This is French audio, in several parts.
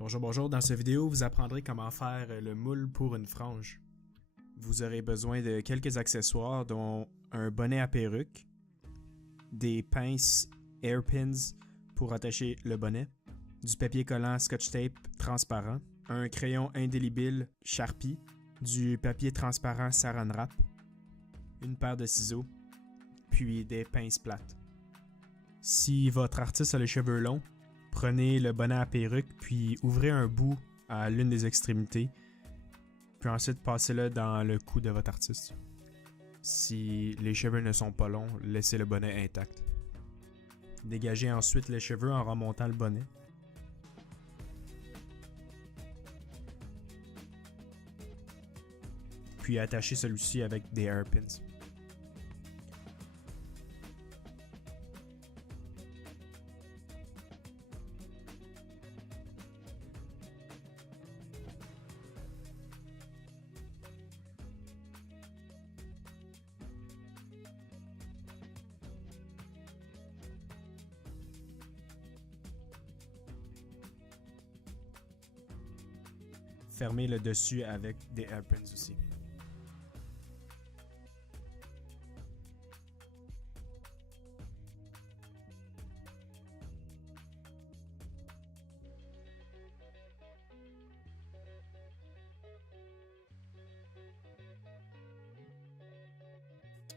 Bonjour, dans cette vidéo, vous apprendrez comment faire le moule pour une frange. Vous aurez besoin de quelques accessoires dont un bonnet à perruque, des pinces hairpins pour attacher le bonnet, du papier collant Scotch Tape transparent, un crayon indélébile Sharpie, du papier transparent Saran Wrap, une paire de ciseaux, puis des pinces plates. Si votre artiste a les cheveux longs, prenez le bonnet à perruque puis ouvrez un bout à l'une des extrémités, puis ensuite passez-le dans le cou de votre artiste. Si les cheveux ne sont pas longs, laissez le bonnet intact. Dégagez ensuite les cheveux en remontant le bonnet. Puis attachez celui-ci avec des hairpins. Fermez le dessus avec des hairpins aussi.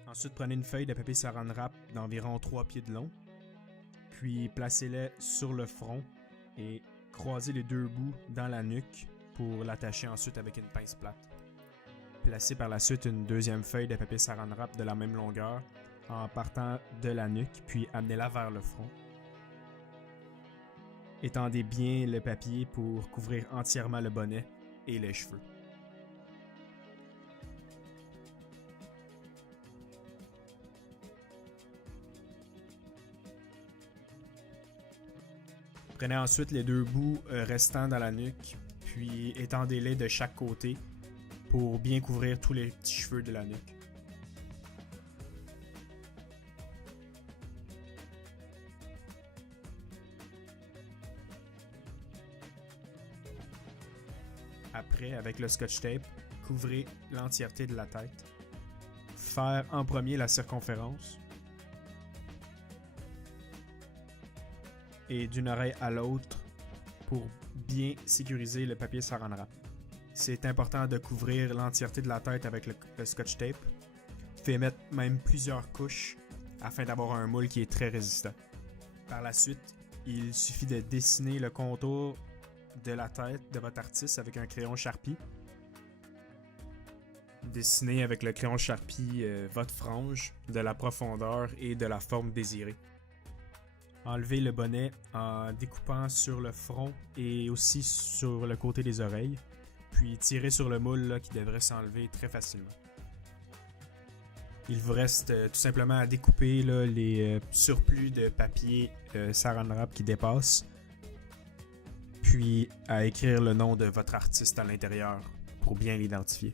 Ensuite, prenez une feuille de papier Saran Wrap d'environ 3 pieds de long, puis placez-les sur le front et croisez les deux bouts dans la nuque pour l'attacher ensuite avec une pince plate. Placez par la suite une deuxième feuille de papier Saran Wrap de la même longueur en partant de la nuque, puis amenez-la vers le front. Étendez bien le papier pour couvrir entièrement le bonnet et les cheveux. Prenez ensuite les deux bouts restants dans la nuque, puis étendez-les de chaque côté pour bien couvrir tous les petits cheveux de la nuque. Après, avec le Scotch Tape, couvrez l'entièreté de la tête. Faire en premier la circonférence. Et d'une oreille à l'autre pour bien sécuriser le papier Saran Wrap. C'est important de couvrir l'entièreté de la tête avec le Scotch Tape. Faites mettre même plusieurs couches afin d'avoir un moule qui est très résistant. Par la suite, il suffit de dessiner le contour de la tête de votre artiste avec un crayon Sharpie. Dessinez avec le crayon Sharpie votre frange de la profondeur et de la forme désirée. Enlevez le bonnet en découpant sur le front et aussi sur le côté des oreilles, puis tirez sur le moule là, qui devrait s'enlever très facilement. Il vous reste tout simplement à découper là, les surplus de papier Saran Wrap qui dépassent, puis à écrire le nom de votre artiste à l'intérieur pour bien l'identifier.